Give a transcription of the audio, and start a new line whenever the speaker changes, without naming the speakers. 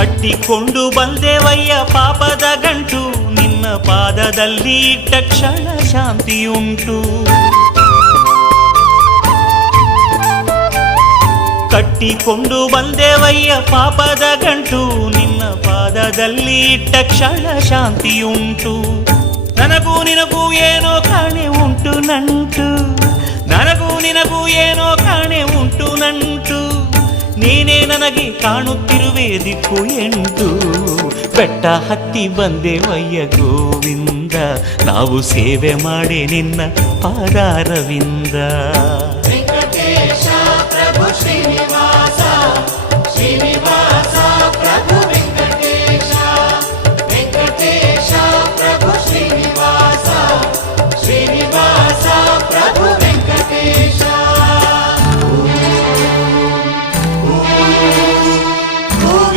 ಕಟ್ಟಿಕೊಂಡು ಬಂದೆವಯ್ಯ ಪಾಪದ ಗಂಟು ನಿನ್ನ ಪಾದದಲ್ಲಿ ಇಟ್ಟ ಕ್ಷಣ ಶಾಂತಿಯುಂಟು ಕಟ್ಟಿಕೊಂಡು ಬಂದೆವಯ್ಯ ಪಾಪದ ಗಂಟು ನಿನ್ನ ಪಾದದಲ್ಲಿ ಇಟ್ಟ ಕ್ಷಣ ಶಾಂತಿಯುಂಟು ನನಗೂ ನಿನಗೂ ಏನೋ ಕಾಣೆ ಉಂಟು ನಂಟು ನನಗೂ ನಿನಗೂ ಏನೋ ಕಾಣೆ ಉಂಟು ನಂಟು ನೀನೇ ನನಗೆ ಕಾಣುತ್ತಿರುವೆ ದಿಕ್ಕು ಎಂಟು ಬೆಟ್ಟ ಹತ್ತಿ ಬಂದೆವಯ್ಯ ಗೋವಿಂದ. ನಾವು ಸೇವೆ ಮಾಡಿ ನಿನ್ನ ಪಾದಾರವಿಂದ.